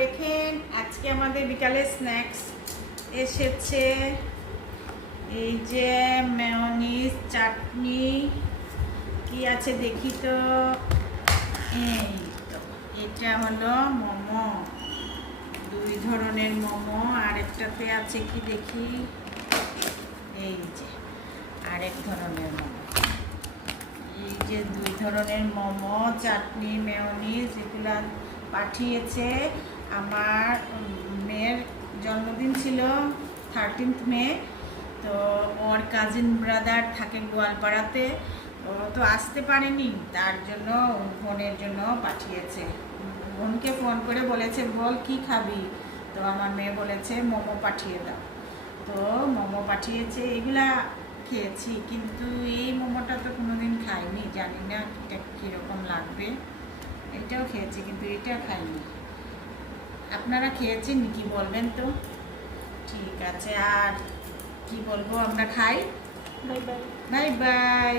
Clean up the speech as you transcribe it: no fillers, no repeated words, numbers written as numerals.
দেখেন আজকে আমাদের বিকালে স্ন্যাক্স এসেছে। এই যে মেয়োনিজ, চাটনি, কি আছে দেখি তো। এই তো এটা হলো মোমো, দুই ধরনের মোমো। আরেকটাতে আছে কি দেখি, এই যে আরেক ধরনের মোমো। এই যে দুই ধরনের মোমো, চাটনি, মেয়োনিজ এগুলা পাঠিয়েছে। আমার মেয়ের জন্মদিন ছিল 13 মে, তো ওর কাজিন ব্রাদার থাকে গোয়ালপাড়াতে, ও তো আসতে পারেনি, তার জন্য বোনের জন্য পাঠিয়েছে। বোনকে ফোন করে বলেছে বল কি খাবি, তো আমার মেয়ে বলেছে মোমো পাঠিয়ে দাও, তো মোমো পাঠিয়েছে। এগুলা খেয়েছি, কিন্তু এই মোমোটা তো কোনোদিন খাইনি, জানি না এটা কীরকম লাগবে। এটাও খেয়েছি কিন্তু এটা খাইনি। আপনারা খেয়েছেন কি বলবেন তো? ঠিক আছে, আর কি বলবো, আমরা খাই। Bye bye. Bye bye.